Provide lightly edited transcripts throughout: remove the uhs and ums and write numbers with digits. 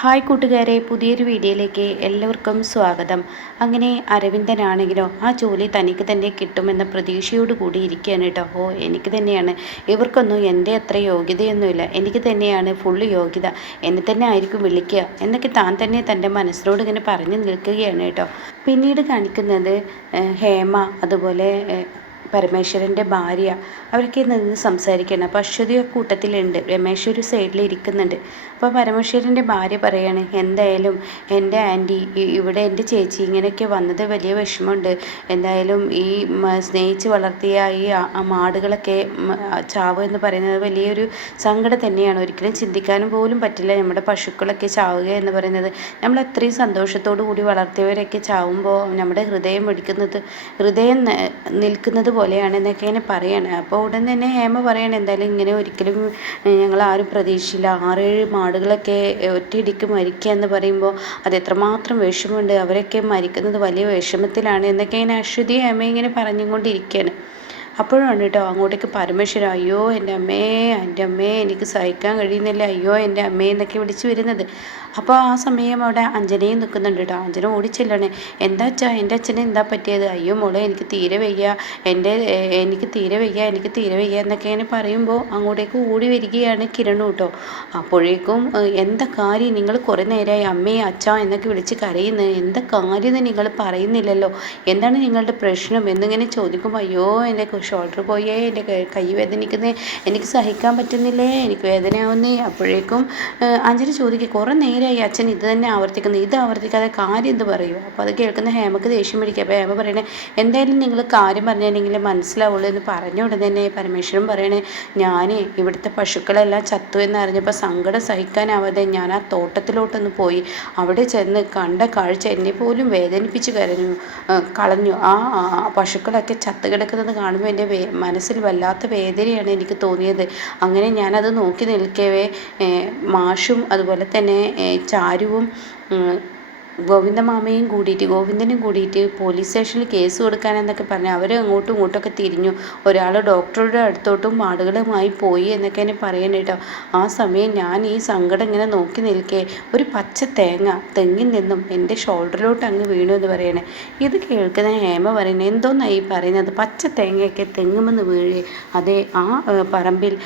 Hi കൂട്ടുകാരെ, പുതിയൊരു വീഡിയോയിലേക്ക് എല്ലാവർക്കും സ്വാഗതം. അങ്ങനെ അരവിന്ദനാണെങ്കിലോ ആ ജോലി തനിക്ക് തന്നെ കിട്ടുമെന്ന പ്രതീക്ഷയോട് കൂടി ഇരിക്കുകയാണ് കേട്ടോ. എനിക്ക് തന്നെയാണ്, ഇവർക്കൊന്നും എൻ്റെ അത്ര യോഗ്യതയൊന്നുമില്ല, എനിക്ക് തന്നെയാണ് ഫുള്ള് യോഗ്യത, എന്നെ തന്നെ ആയിരിക്കും വിളിക്കുക എന്നൊക്കെ താൻ തന്നെ തൻ്റെ മനസ്സിനോട് ഇങ്ങനെ പറഞ്ഞു നിൽക്കുകയാണ് കേട്ടോ. പിന്നീട് കാണിക്കുന്നത് ഹേമ, അതുപോലെ പരമേശ്വരൻ്റെ ഭാര്യ, അവരൊക്കെ നിന്ന് സംസാരിക്കണം. അപ്പോൾ അശ്വതി കൂട്ടത്തിലുണ്ട്, രമേശ് ഒരു സൈഡിൽ ഇരിക്കുന്നുണ്ട്. അപ്പോൾ പരമേശ്വരൻ്റെ ഭാര്യ പറയാണ്, എന്തായാലും എൻ്റെ ആൻറ്റി, ഇവിടെ എൻ്റെ ചേച്ചി ഇങ്ങനെയൊക്കെ വന്നത് വലിയ വിഷമമുണ്ട്. എന്തായാലും ഈ സ്നേഹിച്ച് വളർത്തിയ ഈ മാടുകളൊക്കെ ചാവ് എന്ന് പറയുന്നത് വലിയൊരു സങ്കടം തന്നെയാണ്. ഒരിക്കലും ചിന്തിക്കാനും പോലും പറ്റില്ല നമ്മുടെ പശുക്കളൊക്കെ ചാവുക എന്ന് പറയുന്നത്. നമ്മൾ അത്രയും സന്തോഷത്തോടു കൂടി വളർത്തിയവരൊക്കെ ചാവുമ്പോൾ നമ്മുടെ ഹൃദയം നിൽക്കുന്നത് പോലെയാണ് എന്നൊക്കെ ഇങ്ങനെ പറയാണ്. അപ്പോൾ ഉടൻ തന്നെ ഹേമ പറയാണ്, എന്തായാലും ഇങ്ങനെ ഒരിക്കലും ഞങ്ങൾ ആരും പ്രതീക്ഷിച്ചില്ല, 6-7 മാടുകളൊക്കെ ഒറ്റയടിക്ക് മരിക്കുക എന്ന് പറയുമ്പോൾ അത് എത്രമാത്രം വിഷമമുണ്ട്, അവരൊക്കെ മരിക്കുന്നത് വലിയ വിഷമത്തിലാണ് എന്നൊക്കെ ഇങ്ങനെ അശ്വതി ഹേമ ഇങ്ങനെ പറഞ്ഞുകൊണ്ടിരിക്കുകയാണ്. അപ്പോഴാണ് കേട്ടോ അങ്ങോട്ടേക്ക് പരമേശ്വരൻ, അയ്യോ എൻ്റെ അമ്മേ എനിക്ക് സഹിക്കാൻ കഴിയുന്നില്ല, അയ്യോ എൻ്റെ അമ്മേ എന്നൊക്കെ വിളിച്ചു വരുന്നത്. അപ്പോൾ ആ സമയം അവിടെ അഞ്ജനയും നിൽക്കുന്നുണ്ട് കേട്ടോ. അഞ്ജന ഓടിച്ചെല്ലണേ, എന്താ അച്ഛാ, എൻ്റെ അച്ഛന് എന്താ പറ്റിയത്? അയ്യോ മോളെ, എനിക്ക് തീരെ വയ്യ, എനിക്ക് തീരെ വയ്യ എന്നൊക്കെ ഇങ്ങനെ പറയുമ്പോൾ അങ്ങോട്ടേക്ക് ഓടി വരികയാണ് കിരണു കേട്ടോ. അപ്പോഴേക്കും എന്താ കാര്യം, നിങ്ങൾ കുറേ നേരമായി അമ്മയെ അച്ഛാ എന്നൊക്കെ വിളിച്ച് കരയുന്നത്, എന്താ കാര്യം നിങ്ങൾ പറയുന്നില്ലല്ലോ, എന്താണ് നിങ്ങളുടെ പ്രശ്നം എന്നിങ്ങനെ ചോദിക്കുമ്പോൾ, അയ്യോ എൻ്റെ ഷോൾഡർ പോയേ, എൻ്റെ കൈ വേദനിക്കുന്നേ, എനിക്ക് സഹിക്കാൻ പറ്റുന്നില്ലേ, എനിക്ക് വേദനയാവുന്നേ. അപ്പോഴേക്കും അഞ്ജലി ചോദിക്കുക, കുറേ നേരമായി അച്ഛൻ ഇത് തന്നെ ആവർത്തിക്കുന്നത്, ഇത് ആവർത്തിക്കാതെ കാര്യം എന്ത് പറയൂ? അപ്പോൾ അത് കേൾക്കുന്ന ഹേമക്ക് ദേഷ്യം പിടിക്കുക. അപ്പോൾ ഹേമ പറയണേ, എന്തായാലും നിങ്ങൾ കാര്യം പറഞ്ഞിട്ടുണ്ടെങ്കിൽ മനസ്സിലാവുള്ളൂ എന്ന് പറഞ്ഞ ഉടനെ തന്നെ പരമേശ്വരൻ പറയണേ, ഞാൻ ഇവിടുത്തെ പശുക്കളെല്ലാം ചത്തു എന്നറിഞ്ഞപ്പോൾ സങ്കടം സഹിക്കാനാവാതെ ഞാൻ ആ തോട്ടത്തിലോട്ടൊന്ന് പോയി. അവിടെ ചെന്ന് കണ്ട കാഴ്ച എന്നെ പോലും വേദനിപ്പിച്ച് കളഞ്ഞു. ആ പശുക്കളൊക്കെ ചത്ത് കിടക്കുന്നത് കാണുമ്പോൾ എൻ്റെ മനസ്സിൽ വല്ലാത്ത വേദനയാണ് എനിക്ക് തോന്നിയത്. അങ്ങനെ ഞാനത് നോക്കി നിൽക്കവേ മാഷും അതുപോലെ തന്നെ ചാരുവും ഗോവിന്ദനും കൂടിയിട്ട് പോലീസ് സ്റ്റേഷനിൽ കേസ് കൊടുക്കാനെന്നൊക്കെ പറഞ്ഞ് അവർ അങ്ങോട്ടും ഇങ്ങോട്ടൊക്കെ തിരിഞ്ഞു. ഒരാൾ ഡോക്ടറുടെ അടുത്തോട്ടും മാടുകളുമായി പോയി എന്നൊക്കെ എന്നെ പറയണം കേട്ടോ. ആ സമയം ഞാൻ ഈ സങ്കടം ഇങ്ങനെ നോക്കി നിൽക്കേ ഒരു പച്ച തേങ്ങ തെങ്ങിൽ നിന്നും എൻ്റെ ഷോൾഡറിലോട്ട് അങ്ങ് വീണു എന്ന് പറയണേ. ഇത് കേൾക്കുന്ന ഹേമ പറയുന്നത്, എന്തോന്നായി പറയുന്നത്, പച്ച തേങ്ങയൊക്കെ തെങ്ങുമെന്ന് വീഴേ? അതെ, ആ പറമ്പിൽ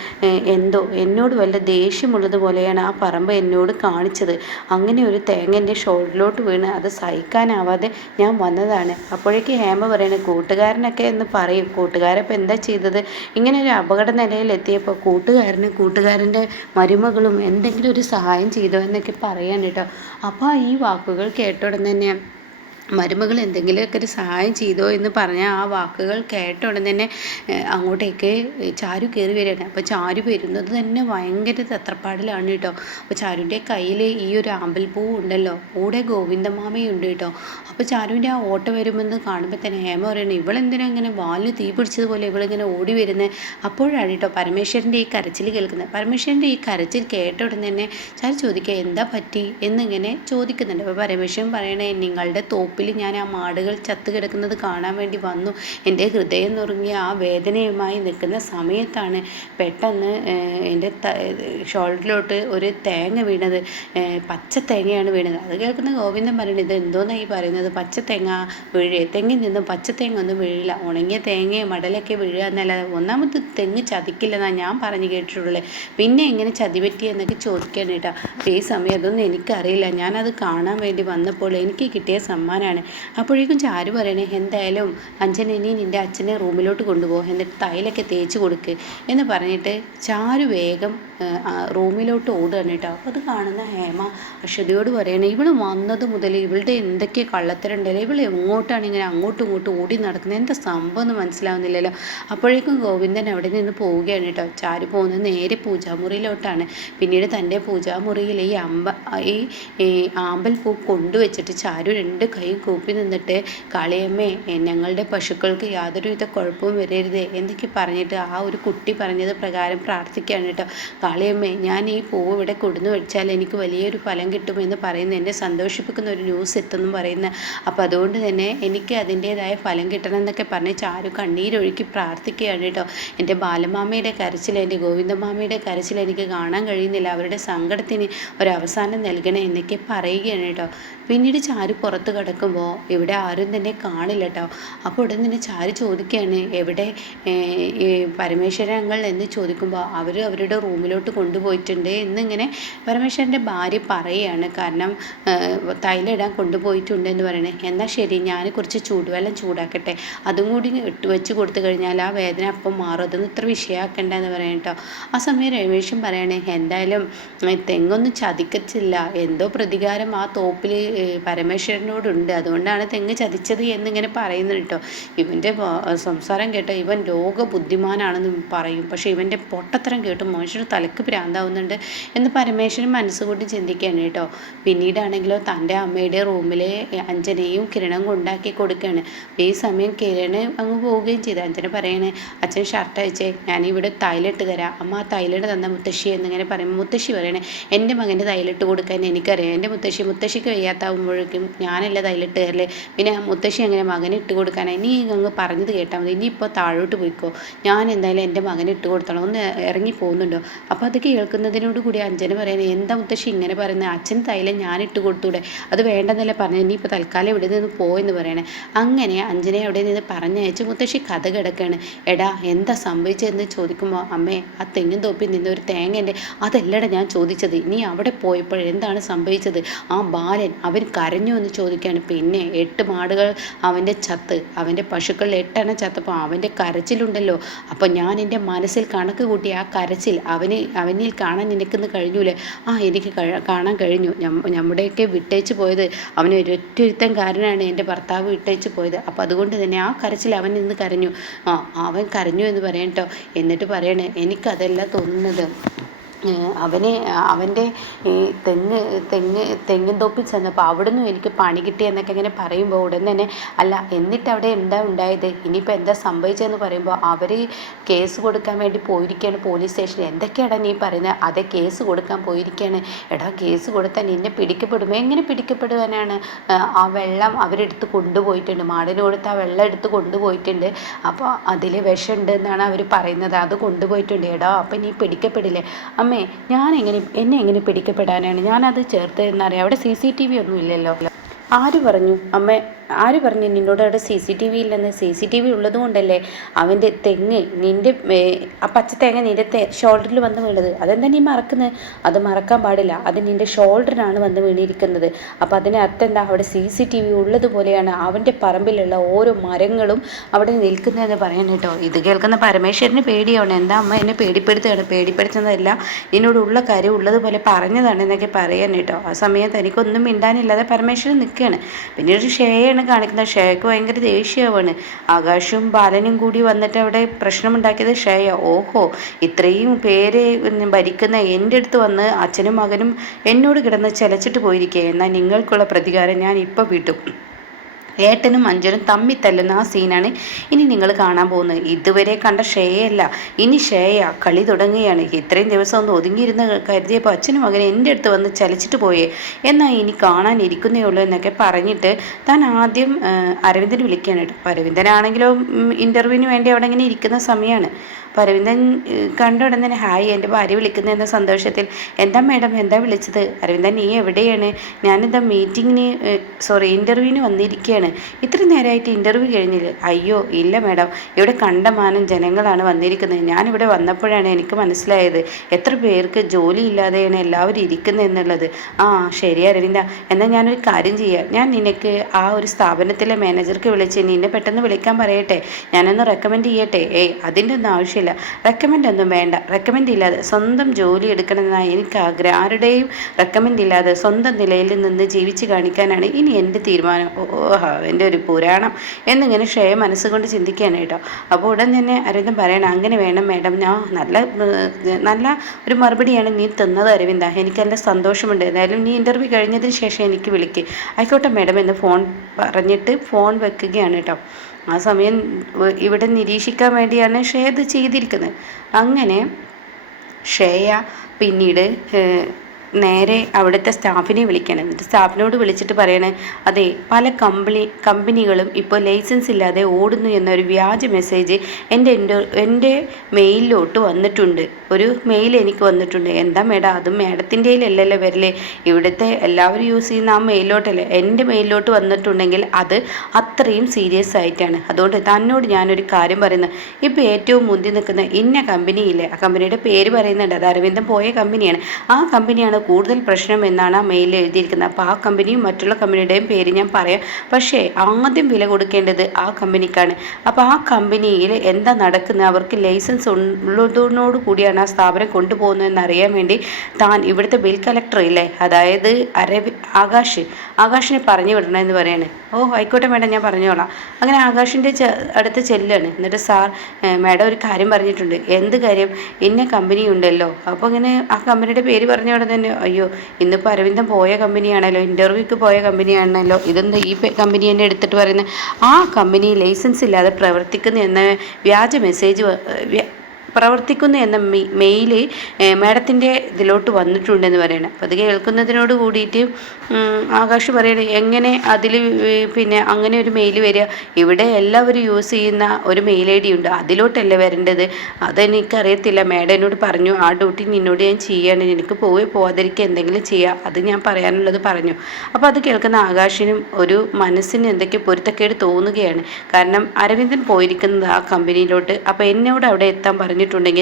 എന്തോ എന്നോട് വല്ല ദേഷ്യമുള്ളത് പോലെയാണ് ആ പറമ്പ് എന്നോട് കാണിച്ചത്. അങ്ങനെ ഒരു തേങ്ങ എൻ്റെ ഷോൾഡറിലോട്ട് വീണ് അത് സഹിക്കാനാവാതെ ഞാൻ വന്നതാണ്. അപ്പോഴേക്ക് ഹേമ പറയണ, കൂട്ടുകാരനൊക്കെ എന്ന് പറയും, കൂട്ടുകാരപ്പം എന്താ ചെയ്തത്? ഇങ്ങനെ ഒരു അപകട നിലയിലെത്തിയപ്പോൾ കൂട്ടുകാരൻ്റെ മരുമകളും എന്തെങ്കിലും ഒരു സഹായം ചെയ്തോ എന്നൊക്കെ പറയാൻ കേട്ടോ. അപ്പോൾ ഈ വാക്കുകൾ കേട്ട ഉടൻ തന്നെ മരുമകൾ എന്തെങ്കിലുമൊക്കെ ഒരു സഹായം ചെയ്തോ എന്ന് പറഞ്ഞാൽ ആ വാക്കുകൾ കേട്ട ഉടൻ തന്നെ അങ്ങോട്ടേക്ക് ചാരു കയറി വരികയാണ്. അപ്പോൾ ചാരു വരുന്നത് തന്നെ ഭയങ്കര തത്രപ്പാടിലാണ് കേട്ടോ. അപ്പോൾ ചാരുവിൻ്റെ കയ്യിൽ ഈ ഒരു ആമ്പൽപ്പൂ ഉണ്ടല്ലോ, കൂടെ ഗോവിന്ദമാമയുണ്ട് കേട്ടോ. അപ്പോൾ ചാരുവിൻ്റെ ആ ഓട്ട വരുമെന്ന് കാണുമ്പോൾ തന്നെ ഹേമ പറയണം, ഇവളെന്തിനാ ഇങ്ങനെ വാലിന് തീ പിടിച്ചതുപോലെ ഇവളിങ്ങനെ ഓടി വരുന്നത്? അപ്പോഴാണ് കേട്ടോ പരമേശ്വരൻ്റെ ഈ കരച്ചിൽ കേൾക്കുന്നത്. പരമേശ്വരൻ്റെ ഈ കരച്ചിൽ കേട്ട ഉടൻ തന്നെ ചാരു ചോദിക്കുക, എന്താ പറ്റി എന്നിങ്ങനെ ചോദിക്കുന്നുണ്ട്. അപ്പോൾ പരമേശ്വരൻ പറയണേ, നിങ്ങളുടെ തോപ്പിൽ ഞാൻ ആ മാടുകൾ ചത്ത് കിടക്കുന്നത് കാണാൻ വേണ്ടി വന്നു. എൻ്റെ ഹൃദയം നുറുങ്ങിയ ആ വേദനയുമായി നിൽക്കുന്ന സമയത്താണ് പെട്ടെന്ന് എൻ്റെ ഷോൾഡറിലോട്ട് ഒരു തേങ്ങ വീണത്, പച്ച തേങ്ങയാണ് വീണത്. അത് കേൾക്കുന്ന ഗോവിന്ദൻ പറയുന്നത്, ഇത് എന്തോന്നായി പറയുന്നത്, പച്ച തേങ്ങ വീഴേ? തെങ്ങിൽ നിന്നും പച്ച തേങ്ങ ഒന്നും വീഴില്ല, ഉണങ്ങിയ തേങ്ങ മടലൊക്കെ വീഴുക എന്നല്ലാതെ ഒന്നാമത് തെങ്ങ് ചതിക്കില്ലെന്നാണ് ഞാൻ പറഞ്ഞു കേട്ടിട്ടുള്ളത്, പിന്നെ എങ്ങനെ ചതി പറ്റിയെന്നൊക്കെ ചോദിക്കാൻ കേട്ടോ. അപ്പോൾ ഈ സമയം അതൊന്നും എനിക്കറിയില്ല, ഞാനത് കാണാൻ വേണ്ടി വന്നപ്പോൾ എനിക്ക് കിട്ടിയ സമ്മാനമാണ്. അപ്പോഴേക്കും ചാരു പറയണേ, എന്തായാലും അഞ്ജന ഇനി നിൻ്റെ അച്ഛനെ റൂമിലോട്ട് കൊണ്ടുപോകും, എന്നിട്ട് തൈലൊക്കെ തേച്ച് കൊടുക്ക് എന്ന് പറഞ്ഞിട്ട് ചാരു വേഗം റൂമിലോട്ട് ഓടുകയാണ് കേട്ടോ. അപ്പോൾ അത് കാണുന്ന ഹേമ അശ്വതിയോട് പറയണേ, ഇവള് വന്നത് മുതൽ ഇവളുടെ എന്തൊക്കെ കള്ളത്തരണ്ടല്ലോ, ഇവൾ എങ്ങോട്ടാണ് ഇങ്ങനെ അങ്ങോട്ടും ഇങ്ങോട്ടും ഓടി നടക്കുന്നത്, എന്താ സംഭവം എന്ന് മനസ്സിലാവുന്നില്ലല്ലോ. അപ്പോഴേക്കും ഗോവിന്ദൻ അവിടെ നിന്ന് പോവുകയാണ് കേട്ടോ. ചാരു പോകുന്നത് നേരെ പൂജാമുറിയിലോട്ടാണ്. പിന്നീട് തൻ്റെ പൂജാമുറിയിൽ ഈ ആമ്പൽപ്പൂ കൊണ്ടുവച്ചിട്ട് ചാരു 2 കൈ കൂപ്പി നിന്നിട്ട് കാളിയമ്മേ ഞങ്ങളുടെ പശുക്കൾക്ക് യാതൊരുവിധ കുഴപ്പവും വരരുത് എന്നൊക്കെ പറഞ്ഞിട്ട് ആ ഒരു കുട്ടി പറഞ്ഞത് പ്രകാരം പ്രാർത്ഥിക്കുകയാണ് കേട്ടോ. കാളിയമ്മേ ഞാൻ ഈ പൂവ് ഇവിടെ കൊടുന്നു വെച്ചാൽ എനിക്ക് വലിയൊരു ഫലം കിട്ടുമെന്ന് പറയുന്നു, എന്നെ സന്തോഷിപ്പിക്കുന്ന ഒരു ന്യൂസ് എത്തുന്നു പറയുന്നത്. അപ്പോൾ അതുകൊണ്ട് തന്നെ എനിക്ക് അതിൻ്റേതായ ഫലം കിട്ടണം എന്നൊക്കെ പറഞ്ഞ് ചാരു കണ്ണീരൊഴുക്കി പ്രാർത്ഥിക്കുകയാണ് കേട്ടോ. എൻ്റെ ബാലമാമയുടെ കരച്ചിൽ, എൻ്റെ ഗോവിന്ദമാമയുടെ കരച്ചിൽ എനിക്ക് കാണാൻ കഴിയുന്നില്ല, അവരുടെ സങ്കടത്തിന് ഒരവസാനം നൽകണേ എന്നൊക്കെ പറയുകയാണ് കേട്ടോ. പിന്നീട് ചാരു പുറത്ത് കിടക്കുമ്പോൾ ഇവിടെ ആരും തന്നെ കാണില്ല കേട്ടോ. അപ്പോൾ ഉടൻ തന്നെ ചാരു ചോദിക്കുകയാണ്, എവിടെ ഈ പരമേശ്വരങ്ങൾ എന്ന് ചോദിക്കുമ്പോൾ അവർ അവരുടെ റൂമിലോട്ട് കൊണ്ടുപോയിട്ടുണ്ട് എന്നിങ്ങനെ പരമേശ്വരൻ്റെ ഭാര്യ പറയുകയാണ്. കാരണം തൈലം ഇടാൻ കൊണ്ടുപോയിട്ടുണ്ട് എന്ന് പറയണേ. എന്നാൽ ശരി, ഞാൻ കുറച്ച് ചൂടുവെള്ളം ചൂടാക്കട്ടെ, അതും കൂടി വെച്ച് കൊടുത്തു കഴിഞ്ഞാൽ ആ വേദന അപ്പം മാറും, അതൊന്നും ഇത്ര വിഷയമാക്കണ്ട എന്ന് പറയാം കേട്ടോ. ആ സമയം രമേശും പറയണേ, എന്തായാലും തെങ്ങൊന്നും ചതിക്കച്ചില്ല, എന്തോ പ്രതികാരം ആ തോപ്പിൽ പരമേശ്വരനോടുണ്ട്, അതുകൊണ്ടാണ് തെങ്ങ് ചതിച്ചത് എന്നിങ്ങനെ പറയുന്നു കേട്ടോ. ഇവൻ്റെ സംസാരം കേട്ടോ ഇവൻ ലോക ബുദ്ധിമാനാണെന്ന് പറയും, പക്ഷേ ഇവൻ്റെ പൊട്ടത്തരം കേട്ട് മനുഷ്യന് തലക്ക് ഭ്രാന്താവുന്നുണ്ട് എന്ന് പരമേശ്വരൻ മനസ്സുകൊണ്ട് ചിന്തിക്കുകയാണ് കേട്ടോ. പിന്നീടാണെങ്കിലോ തൻ്റെ അമ്മയുടെ റൂമിലെ അഞ്ജനയും കിരണം കൊണ്ടാക്കി കൊടുക്കുകയാണ്. ഈ സമയം കിരണ് അങ്ങ് പോവുകയും ചെയ്തു. അഞ്ജന പറയണേ, അച്ഛൻ ഷർട്ട് അയച്ചേ, ഞാനിവിടെ തൈലിട്ട് തരാം, അമ്മ ആ തൈലിട്ട് തന്ന മുത്തശ്ശി എന്നിങ്ങനെ പറയുമ്പോൾ മുത്തശ്ശി പറയണേ, എൻ്റെ മകൻ്റെ തൈലിട്ട് കൊടുക്കാൻ എനിക്കറിയാം, എൻ്റെ മുത്തശ്ശിക്ക് വയ്യാത്താവുമ്പോഴേക്കും ഞാനല്ല തൈലിട്ട് തരല്ലേ, പിന്നെ മുത്തശ്ശി അങ്ങനെ മകന് ഇട്ട് കൊടുക്കാനായി, നീ അങ്ങ് പറഞ്ഞത് കേട്ടാൽ മതി, ഇനിയിപ്പോൾ താഴോട്ട് പോയിക്കോ, ഞാൻ എന്തായാലും എൻ്റെ മകന് ഇട്ട് കൊടുത്തോളാം, ഒന്ന് ഇറങ്ങി പോകുന്നുണ്ടോ. അപ്പോൾ അത് കേൾക്കുന്നതിനോട് കൂടി അഞ്ജന പറയണേ, എന്താ മുത്തശ്ശി ഇങ്ങനെ പറയുന്നത്, അച്ഛൻ തൈലം ഞാൻ ഇട്ട് കൊടുത്തൂടെ, അത് വേണ്ടെന്നല്ലേ പറഞ്ഞു, ഇനിയിപ്പോൾ തൽക്കാലം ഇവിടെ നിന്ന് പോയെന്ന് പറയണേ. അങ്ങനെ അഞ്ജനയെ അവിടെ നിന്ന് പറഞ്ഞയച്ച് മുത്തശ്ശി കഥ കിടക്കുകയാണ്. എടാ എന്താ സംഭവിച്ചതെന്ന് ചോദിക്കുമ്പോൾ, അമ്മേ ആ തെങ്ങിൻ തോപ്പിൽ നിന്ന് ഒരു തേങ്ങൻ്റെ, അതല്ലടാ ഞാൻ ചോദിച്ചത്, നീ അവിടെ പോയപ്പോൾ എന്താണ് സംഭവിച്ചത്, ആ ബാലൻ അവൻ കരഞ്ഞു എന്ന് ചോദിക്കുകയാണ്. പിന്നെ 8 മാടുകൾ അവൻ്റെ ചത്ത്, അവൻ്റെ പശുക്കളിൽ 8 ചത്തപ്പോൾ അവൻ്റെ കരച്ചിലുണ്ടല്ലോ, അപ്പോൾ ഞാൻ എൻ്റെ മനസ്സിൽ കണക്ക് കൂട്ടി ആ കരച്ചിൽ അവനിൽ കാണാൻ നിനക്കിന്ന് കഴിഞ്ഞൂലേ, ആ എനിക്ക് കാണാൻ കഴിഞ്ഞു, നമ്മുടെയൊക്കെ വിട്ടേച്ച് പോയത് അവന് ഒരൊറ്റൊരുത്തൻ കാരനാണ് എൻ്റെ ഭർത്താവ് വിട്ടേച്ച് പോയത്, അപ്പോൾ അതുകൊണ്ട് തന്നെ ആ കരച്ചിൽ അവൻ നിന്ന് കരഞ്ഞു, അവൻ കരഞ്ഞു എന്ന് പറയാം കേട്ടോ. എന്നിട്ട് പറയണേ, എനിക്കതല്ല തോന്നുന്നത്, അവൻ്റെ ഈ തെങ്ങിൻ തോപ്പിൽ ചെന്നപ്പോൾ അവിടുന്ന് എനിക്ക് പണി കിട്ടി എന്നൊക്കെ ഇങ്ങനെ പറയുമ്പോൾ ഉടൻ തന്നെ, അല്ല എന്നിട്ട് അവിടെ എന്താ ഉണ്ടായത്, ഇനിയിപ്പോൾ എന്താ സംഭവിച്ചതെന്ന് പറയുമ്പോൾ അവർ കേസ് കൊടുക്കാൻ വേണ്ടി പോയിരിക്കുകയാണ് പോലീസ് സ്റ്റേഷനിൽ. എന്തൊക്കെയാടാ നീ പറയുന്നത്, അതേ കേസ് കൊടുക്കാൻ പോയിരിക്കുകയാണ്. എടാ കേസ് കൊടുത്താൽ നിന്നെ പിടിക്കപ്പെടും, എങ്ങനെ പിടിക്കപ്പെടുവാനാണ്, ആ വെള്ളം അവരെടുത്ത് കൊണ്ടുപോയിട്ടുണ്ട്, മാടിന് കൊടുത്ത് ആ വെള്ളം എടുത്ത് കൊണ്ടുപോയിട്ടുണ്ട്, അപ്പോൾ അതിൽ വിഷമുണ്ട് എന്നാണ് അവർ പറയുന്നത്, അത് കൊണ്ടുപോയിട്ടുണ്ട്. എടാ അപ്പം നീ പിടിക്കപ്പെടില്ലേ. അമ്മേ എന്നെ എങ്ങനെ പിടിക്കപ്പെടാനാണ്, ഞാനത് ചേർത്ത് എന്നറിയാം, അവിടെ CCTV ഒന്നും ഇല്ലല്ലോ. ആര് പറഞ്ഞു അമ്മ, ആര് പറഞ്ഞു നിന്നോട് അവിടെ CCTV ഇല്ലെന്ന്, CCTV ഉള്ളത് കൊണ്ടല്ലേ അവൻ്റെ തെങ്ങ് നിൻ്റെ ആ പച്ച തേങ്ങ നിൻ്റെ ഷോൾഡറിൽ വന്ന് വീണത്, അതെന്താ നീ മറക്കുന്നത്, അത് മറക്കാൻ പാടില്ല, അത് നിൻ്റെ ഷോൾഡറിനാണ് വന്ന് വീണിരിക്കുന്നത്, അപ്പോൾ അതിന് അർത്ഥം എന്താ, അവിടെ CCTV ഉള്ളതുപോലെയാണ് അവൻ്റെ പറമ്പിലുള്ള ഓരോ മരങ്ങളും അവിടെ നിൽക്കുന്നതെന്ന് പറയാൻ കേട്ടോ. ഇത് കേൾക്കുന്ന പരമേശ്വരന് പേടിയാണ്, എന്താ അമ്മ എന്നെ പേടിപ്പെടുത്തുന്നതല്ല, നിന്നോടുള്ള കാര്യം ഉള്ളതുപോലെ പറഞ്ഞതാണ് എന്നൊക്കെ പറയാൻ കേട്ടോ. ആ സമയം തനിക്കൊന്നും മിണ്ടാനില്ലാതെ പരമേശ്വരൻ നിൽക്കുകയാണ്. പിന്നീട് ഷേയാണ് കാണിക്കുന്നത്. ഷേയ്ക്ക് ഭയങ്കര ദേഷ്യമാണ്. ആകാശും ബാലനും കൂടി വന്നിട്ട് അവിടെ പ്രശ്നമുണ്ടാക്കിയത് ഷേയ. ഓഹോ, ഇത്രയും പേര് ഭരിക്കുന്ന എൻ്റെ അടുത്ത് വന്ന് അച്ഛനും മകനും എന്നോട് കിടന്ന് ചലച്ചിട്ട് പോയിരിക്കുക, എന്നാൽ നിങ്ങൾക്കുള്ള പ്രതികാരം ഞാൻ ഇപ്പോൾ വീട്ടും. ഏട്ടനും അഞ്ജനും തമ്മി തല്ലുന്ന ആ സീനാണ് ഇനി നിങ്ങൾ കാണാൻ പോകുന്നത്. ഇതുവരെ കണ്ട ഷേയല്ല, ഇനി ഷേയ കളി തുടങ്ങുകയാണ്. ഇത്രയും ദിവസം ഒന്ന് ഒതുങ്ങിയിരുന്ന് കരുതിയപ്പോൾ അച്ഛനും മകനും എൻ്റെ അടുത്ത് വന്ന് ചലിച്ചിട്ട് പോയേ, എന്നാൽ ഇനി കാണാനിരിക്കുന്നേ ഉള്ളൂ എന്നൊക്കെ പറഞ്ഞിട്ട് താൻ ആദ്യം അരവിന്ദനെ വിളിക്കുകയാണ് കേട്ടോ. അപ്പോൾ അരവിന്ദനാണെങ്കിലോ ഇൻ്റർവ്യൂവിന് വേണ്ടി അവിടെ ഇങ്ങനെ ഇരിക്കുന്ന സമയമാണ്. അപ്പോൾ അരവിന്ദൻ കണ്ട ഉടൻ തന്നെ ഹായ് എൻ്റെ ഭാര്യ വിളിക്കുന്നത് എന്ന സന്തോഷത്തിൽ, എന്താ മാഡം എന്താ വിളിച്ചത്, അരവിന്ദൻ നീ എവിടെയാണ്, ഞാനെന്താ ഇൻ്റർവ്യൂവിന് വന്നിരിക്കുകയാണ്, ഇത്ര നേരമായിട്ട് ഇൻ്റർവ്യൂ കഴിഞ്ഞില്ലേ. അയ്യോ ഇല്ല മാഡം, ഇവിടെ കണ്ടമാനം ജനങ്ങളാണ് വന്നിരിക്കുന്നത്, ഞാനിവിടെ വന്നപ്പോഴാണ് എനിക്ക് മനസ്സിലായത് എത്ര പേർക്ക് ജോലി ഇല്ലാതെയാണ് എല്ലാവരും ഇരിക്കുന്നത് എന്നുള്ളത്. ആ ശരി അരവിന്ദ, എന്നാൽ ഞാനൊരു കാര്യം ചെയ്യാം, ഞാൻ നിനക്ക് ആ ഒരു സ്ഥാപനത്തിലെ മാനേജർക്ക് വിളിച്ച് നിന്നെ പെട്ടെന്ന് വിളിക്കാൻ പറയട്ടെ, ഞാനൊന്ന് റെക്കമെൻഡ് ചെയ്യട്ടെ. അതിൻ്റെ ഒന്നും ആവശ്യം പറ്റില്ല. റെക്കമെൻഡ് ഒന്നും വേണ്ട. റെക്കമെൻഡ് ഇല്ലാതെ സ്വന്തം ജോലി എടുക്കണമെന്നാണ് എനിക്ക് ആഗ്രഹം. ആരുടെയും റെക്കമെൻഡ് ഇല്ലാതെ സ്വന്തം നിലയിൽ നിന്ന് ജീവിച്ച് കാണിക്കാനാണ് ഇനി എൻ്റെ തീരുമാനം. ഓഹോ എൻ്റെ ഒരു പുരാണം എന്നിങ്ങനെ ശ്രേയ മനസ്സുകൊണ്ട് ചിന്തിക്കുകയാണ് കേട്ടോ. അപ്പോൾ ഉടൻ തന്നെ അരവിന്ദൻ പറയണം, അങ്ങനെ വേണം മാഡം, ഞാൻ നല്ല ഒരു മറുപടിയാണ് നീ തന്നത് അരവിന്ദ. എനിക്ക് നല്ല സന്തോഷമുണ്ട്. എന്തായാലും നീ ഇൻ്റർവ്യൂ കഴിഞ്ഞതിന് ശേഷം എനിക്ക് വിളിക്ക്. ആയിക്കോട്ടെ മാഡം എന്ന് ഫോൺ പറഞ്ഞിട്ട് ഫോൺ വെക്കുകയാണ് കേട്ടോ. ആ സമയം ഇവിടെ നിരീക്ഷിക്കാൻ വേണ്ടിയാണ് ശ്രേയ ഇത് ചെയ്തിരിക്കുന്നത്. അങ്ങനെ ശ്രേയ പിന്നീട് നേരെ അവിടുത്തെ സ്റ്റാഫിനെ വിളിക്കണം. എന്നിട്ട് സ്റ്റാഫിനോട് വിളിച്ചിട്ട് പറയണേ, അതെ പല കമ്പനികളും ഇപ്പോൾ ലൈസൻസ് ഇല്ലാതെ ഓടുന്നു എന്നൊരു വ്യാജ മെസ്സേജ് എൻ്റെ മെയിലിലോട്ട് വന്നിട്ടുണ്ട്. ഒരു മെയിൽ എനിക്ക് വന്നിട്ടുണ്ട്. എന്താ മേഡം, അതും മേഡത്തിൻ്റെ അല്ലല്ലോ വരല്ലേ, ഇവിടുത്തെ എല്ലാവരും യൂസ് ചെയ്യുന്ന ആ മെയിലോട്ടല്ലേ. എൻ്റെ മെയിലോട്ട് വന്നിട്ടുണ്ടെങ്കിൽ അത് അത്രയും സീരിയസ് ആയിട്ടാണ്. അതുകൊണ്ട് തന്നോട് ഞാനൊരു കാര്യം പറയുന്നത്, ഇപ്പോൾ ഏറ്റവും മുന്തി നിൽക്കുന്ന ഇന്ന കമ്പനിയില്ലേ, ആ കമ്പനിയുടെ പേര് പറയുന്നുണ്ട്, അത് അരവിന്ദൻ പോയ കമ്പനിയാണ്. ആ കമ്പനിയാണ് കൂടുതൽ പ്രശ്നം എന്നാണ് ആ മെയിലിൽ എഴുതിയിരിക്കുന്നത്. അപ്പോൾ ആ കമ്പനിയും മറ്റുള്ള കമ്പനിയുടെയും പേര് ഞാൻ പറയാം. പക്ഷേ ആദ്യം വില കൊടുക്കേണ്ടത് ആ കമ്പനിക്കാണ്. അപ്പോൾ ആ കമ്പനിയിൽ എന്താ നടക്കുന്നത്, അവർക്ക് ലൈസൻസ് ഉള്ളതോടു കൂടിയാണ് ആ സ്ഥാപനം കൊണ്ടുപോകുന്നതെന്ന് അറിയാൻ വേണ്ടി താൻ ഇവിടുത്തെ ബിൽ കളക്ടർ ഇല്ലേ, അതായത് ആകാശിനെ പറഞ്ഞു വിടണമെന്ന് പറയാണ്. ഓ ആയിക്കോട്ടെ മേഡം, ഞാൻ പറഞ്ഞോളാം. അങ്ങനെ ആകാശിൻ്റെ അടുത്ത് ചെല്ലാണ്. എന്നിട്ട് സാർ മേഡം ഒരു കാര്യം പറഞ്ഞിട്ടുണ്ട്. എന്ത് കാര്യം? ഇന്ന കമ്പനി ഉണ്ടല്ലോ. അപ്പോൾ ഇങ്ങനെ ആ കമ്പനിയുടെ പേര് പറഞ്ഞ ഉടനെ തന്നെ, അയ്യോ ഇന്നിപ്പോൾ അരവിന്ദൻ പോയ കമ്പനിയാണല്ലോ, ഇൻ്റർവ്യൂക്ക് പോയ കമ്പനിയാണല്ലോ, ഇതെന്താ ഈ കമ്പനി തന്നെ എടുത്തിട്ട് പറയുന്നത്, ആ കമ്പനി ലൈസൻസ് ഇല്ലാതെ പ്രവർത്തിക്കുന്നു എന്ന വ്യാജ മെസ്സേജ് പ്രവർത്തിക്കുന്നു എന്ന മെയിൽ മാഡത്തിൻ്റെ ഇതിലോട്ട് വന്നിട്ടുണ്ടെന്ന് പറയണം. അപ്പോൾ അത് കേൾക്കുന്നതിനോട് കൂടിയിട്ട് ആകാശ് പറയണേ, എങ്ങനെ അതിൽ പിന്നെ അങ്ങനെ ഒരു മെയിൽ വരിക, ഇവിടെ എല്ലാവരും യൂസ് ചെയ്യുന്ന ഒരു മെയിൽ ഐ ഡി ഉണ്ട്, അതിലോട്ടല്ലേ വരേണ്ടത്. അതെനിക്കറിയത്തില്ല, മാഡം എന്നോട് പറഞ്ഞു ആ ഡ്യൂട്ടി നിന്നോട് ഞാൻ ചെയ്യാണ്, എനിക്ക് പോവാതിരിക്കുക എന്തെങ്കിലും ചെയ്യുക, അത് ഞാൻ പറയാനുള്ളത് പറഞ്ഞു. അപ്പോൾ അത് കേൾക്കുന്ന ആകാശിനും ഒരു മനസ്സിന് എന്തൊക്കെ പൊരുത്തക്കേട് തോന്നുകയാണ്. കാരണം അരവിന്ദൻ പോയിരിക്കുന്നത് ആ കമ്പനിയിലോട്ട്, അപ്പോൾ എന്നോട് അവിടെ എത്താൻ പറഞ്ഞിട്ടുണ്ടെങ്കിൽ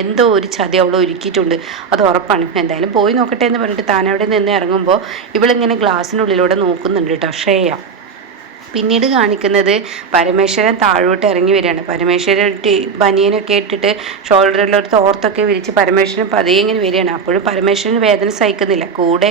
എന്തോ ഒരു ചതി അവിടെ ഒരുക്കിയിട്ടുണ്ട്, അത് ഉറപ്പാണ്. എന്തായാലും പോയി നോക്കട്ടെ എന്ന് പറഞ്ഞിട്ട് താൻ അവിടെ നിന്ന് ഇറങ്ങുമ്പോൾ ഇവളിങ്ങനെ ഗ്ലാസ്സിനുള്ളിലൂടെ നോക്കുന്നുണ്ട് കേട്ടോ ശ്രേയ. പിന്നീട് കാണിക്കുന്നത് പരമേശ്വരൻ താഴോട്ട് ഇറങ്ങി വരികയാണ്. പരമേശ്വരൻ ബനിയനൊക്കെ ഇട്ടിട്ട് ഷോൾഡറിലോട്ട് തോർത്തൊക്കെ വിരിച്ച് പരമേശ്വരൻ പതിയെ ഇങ്ങനെ വരികയാണ്. അപ്പോഴും പരമേശ്വരന് വേദന സഹിക്കുന്നില്ല. കൂടെ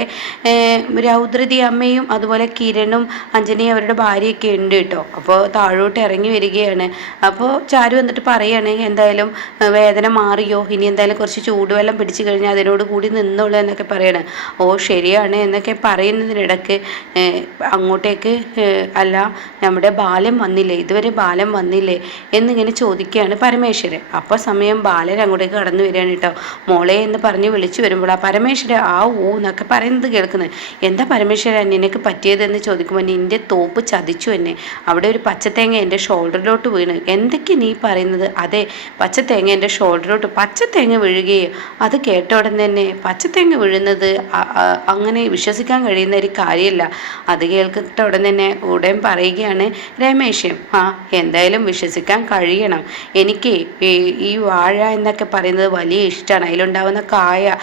രൗദ്രതി അമ്മയും അതുപോലെ കിരണും അഞ്ജനയും അവരുടെ ഭാര്യയൊക്കെ ഉണ്ട് കേട്ടോ. അപ്പോൾ താഴോട്ട് ഇറങ്ങി വരികയാണ്. അപ്പോൾ ചാരു വന്നിട്ട് പറയാണ്, എന്തായാലും വേദന മാറിയോ, ഇനി എന്തായാലും കുറച്ച് ചൂടുവെള്ളം പിടിച്ചു കഴിഞ്ഞാൽ അതിനോട് കൂടി നിന്നോളൂ എന്നൊക്കെ പറയണം. ഓ ശരിയാണ് എന്നൊക്കെ പറയുന്നതിനിടയ്ക്ക് അങ്ങോട്ടേക്ക് അല്ല നമ്മുടെ ബാലൻ വന്നില്ലേ, ഇതുവരെ ബാലൻ വന്നില്ലേ എന്നിങ്ങനെ ചോദിക്കുകയാണ് പരമേശ്വരൻ. അപ്പോൾ സമയം ബാലൻ അങ്ങോട്ടേക്ക് കടന്നു വരികയാണ് കേട്ടോ. മോളെ എന്ന് പറഞ്ഞ് വിളിച്ചു വരുമ്പോൾ ആ പരമേശ്വരൻ ആ ഊ എന്നൊക്കെ പറയുന്നത് കേൾക്കുന്നത്. എന്താ പരമേശ്വരൻ നിനക്ക് പറ്റിയതെന്ന് ചോദിക്കുമ്പോൾ, നിൻ്റെ തോപ്പ് ചതിച്ചു എന്നെ, അവിടെ ഒരു പച്ചത്തേങ്ങ എൻ്റെ ഷോൾഡറിലോട്ട് വീണ്. എന്തൊക്കെ നീ പറയുന്നത്? അതെ പച്ചത്തേങ്ങ എൻ്റെ ഷോൾഡറിലോട്ട്, പച്ചത്തേങ്ങ വീഴുകയോ? അത് കേട്ട ഉടൻ തന്നെ പച്ചത്തേങ്ങ വീഴുന്നത് അങ്ങനെ വിശ്വസിക്കാൻ കഴിയുന്ന ഒരു കാര്യമല്ല. അത് കേൾക്കിട്ട ഉടൻ തന്നെ ഉടൻ പറയുകയാണ് രമേശ്, എന്തായാലും വിശ്വസിക്കാൻ കഴിയണം. എനിക്ക് ഈ വാഴ എന്നൊക്കെ പറയുന്നത് വലിയ ഇഷ്ടമാണ്. അതിലുണ്ടാവുന്ന കായ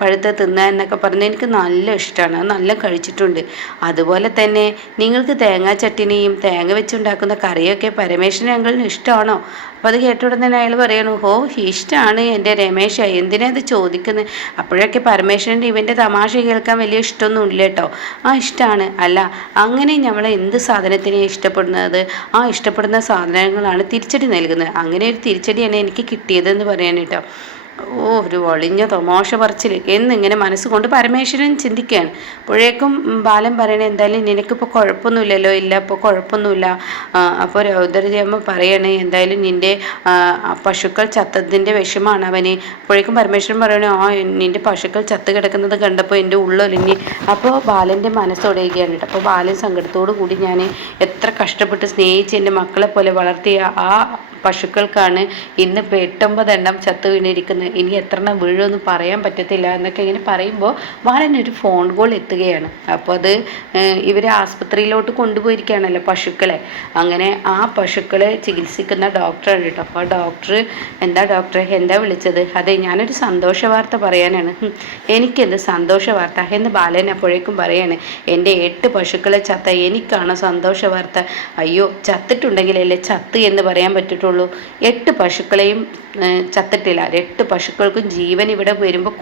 പഴുത്ത് തിന്നുക എന്നൊക്കെ പറയുന്നത് എനിക്ക് നല്ല ഇഷ്ടമാണ്, നല്ല കഴിച്ചിട്ടുണ്ട്. അതുപോലെ തന്നെ നിങ്ങൾക്ക് തേങ്ങാ ചട്ടിനിയും തേങ്ങ വെച്ചുണ്ടാക്കുന്ന കറിയൊക്കെ പരമേശ്വരൻ അങ്കിളിന് ഇഷ്ടമാണോ? അപ്പോൾ അത് കേട്ടോടെ തന്നെ അയാൾ പറയണു, ഓ ഇഷ്ടമാണ് എൻ്റെ രമേശ, എന്തിനാ അത് ചോദിക്കുന്നത്? അപ്പോഴൊക്കെ പരമേശ്വരൻ്റെ ഇവൻ്റെ തമാശ കേൾക്കാൻ വലിയ ഇഷ്ടമൊന്നും ഇല്ല കേട്ടോ. ഇഷ്ടമാണ്. അല്ല അങ്ങനെ നമ്മളെ എന്ത് സാധനത്തിനെ ഇഷ്ടപ്പെടുന്നത്, ആ ഇഷ്ടപ്പെടുന്ന സാധനങ്ങളാണ് തിരിച്ചടി നൽകുന്നത്. അങ്ങനെ ഒരു തിരിച്ചടിയാണ് എനിക്ക് കിട്ടിയതെന്ന് പറയാൻ കേട്ടോ. ഒരു ഒളിഞ്ഞ തമാശ പറച്ചിൽ എന്നിങ്ങനെ മനസ്സുകൊണ്ട് പരമേശ്വരൻ ചിന്തിക്കുകയാണ്. അപ്പോഴേക്കും ബാലൻ പറയണേ, എന്തായാലും നിനക്കിപ്പോൾ കുഴപ്പമൊന്നുമില്ലല്ലോ? ഇല്ല ഇപ്പോൾ കുഴപ്പമൊന്നുമില്ല. അപ്പോൾ രൗദ്രജയമ്മ പറയണേ, എന്തായാലും നിൻ്റെ പശുക്കൾ ചത്തതിൻ്റെ വിഷമാണ് അവന്. അപ്പോഴേക്കും പരമേശ്വരൻ പറയണേ, നിൻ്റെ പശുക്കൾ ചത്ത് കിടക്കുന്നത് കണ്ടപ്പോൾ എൻ്റെ ഉള്ളൊലിഞ്ഞ്. അപ്പോൾ ബാലൻ്റെ മനസ്സൊടയുകയാണ് കേട്ടോ. അപ്പോൾ ബാലൻ സങ്കടത്തോടു കൂടി, ഞാൻ എത്ര കഷ്ടപ്പെട്ട് സ്നേഹിച്ച് എൻ്റെ മക്കളെ പോലെ വളർത്തിയ ആ പശുക്കൾക്കാണ് ഇന്ന് ഇപ്പോൾ 8-9 എണ്ണം ചത്തു വീണിരിക്കുന്നത്, ഇനി എത്ര എണ്ണം വീഴുമെന്ന് പറയാൻ പറ്റത്തില്ല എന്നൊക്കെ ഇങ്ങനെ പറയുമ്പോൾ ബാലനൊരു ഫോൺ കോൾ എത്തുകയാണ്. അപ്പോൾ അത് ഇവർ ആസ്പത്രിയിലോട്ട് കൊണ്ടുപോയിരിക്കുകയാണല്ലോ പശുക്കളെ. അങ്ങനെ ആ പശുക്കളെ ചികിത്സിക്കുന്ന ഡോക്ടറാണ് കേട്ടോ. അപ്പോൾ ഡോക്ടർ, എന്താ ഡോക്ടറെ എന്താ വിളിച്ചത്? അതെ ഞാനൊരു സന്തോഷ വാർത്ത പറയാനാണ്. എനിക്കെന്ത് സന്തോഷ വാർത്ത എന്ന് ബാലൻ അപ്പോഴേക്കും പറയാണ്. എൻ്റെ 8 പശുക്കളെ ചത്ത എനിക്കാണ് സന്തോഷ വാർത്ത. അയ്യോ ചത്തിട്ടുണ്ടെങ്കിലല്ലേ ചത്ത് എന്ന് പറയാൻ പറ്റുള്ളൂ ചത്തിട്ടുള്ളൂ. 8 പശുക്കളെയും ചത്തിട്ടില്ല. 8 പശുക്കൾക്കും ജീവൻ ഇവിടെ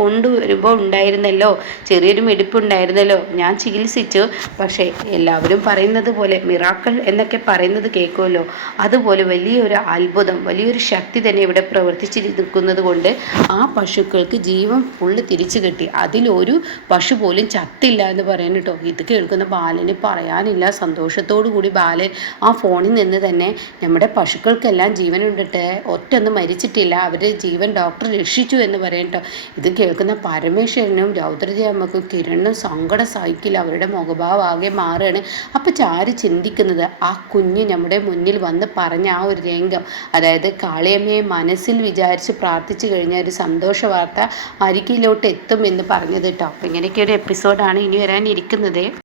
കൊണ്ടുവരുമ്പോൾ ഉണ്ടായിരുന്നല്ലോ, ചെറിയൊരു മിടിപ്പുണ്ടായിരുന്നല്ലോ. ഞാൻ ചികിത്സിച്ചു. പക്ഷേ എല്ലാവരും പറയുന്നത് പോലെ മിറാക്കൾ എന്നൊക്കെ പറയുന്നത് കേൾക്കുമല്ലോ, അതുപോലെ വലിയൊരു അത്ഭുതം, വലിയൊരു ശക്തി തന്നെ ഇവിടെ പ്രവർത്തിച്ചിരിക്കുന്നത് കൊണ്ട് ആ പശുക്കൾക്ക് ജീവൻ ഫുള്ള് തിരിച്ചു കിട്ടി. അതിലൊരു പശു പോലും ചത്തില്ല എന്ന് പറയുന്നു കേട്ടോ. ഇത് കേൾക്കുന്ന ബാലന് പറയാനില്ല. സന്തോഷത്തോടു കൂടി ബാലൻ ആ ഫോണിൽ നിന്ന് തന്നെ നമ്മുടെ പശുക്കൾക്കെല്ലാം ജീവനുണ്ടിട്ട് ഒറ്റൊന്നും മരിച്ചിട്ടില്ല, അവരുടെ ജീവൻ ഡോക്ടർ രക്ഷിച്ചു എന്ന് പറയും കേട്ടോ. ഇത് കേൾക്കുന്ന പരമേശ്വരനും രൗദ്രജ അമ്മക്കും കിരണിനും സങ്കടം സഹിക്കില്ല. അവരുടെ മുഖഭാവം ആകെ മാറുകയാണ്. അപ്പം ചാരി ചിന്തിക്കുന്നത് ആ കുഞ്ഞ് നമ്മുടെ മുന്നിൽ വന്ന് പറഞ്ഞ ആ ഒരു രംഗം, അതായത് കാളിയമ്മയെ മനസ്സിൽ വിചാരിച്ച് പ്രാർത്ഥിച്ചു കഴിഞ്ഞാൽ ഒരു സന്തോഷ വാർത്ത അരികിലോട്ട് എത്തും എന്ന് പറഞ്ഞത് കേട്ടോ. അപ്പം ഇങ്ങനെയൊക്കെ ഒരു എപ്പിസോഡാണ് ഇനി വരാനിരിക്കുന്നത്.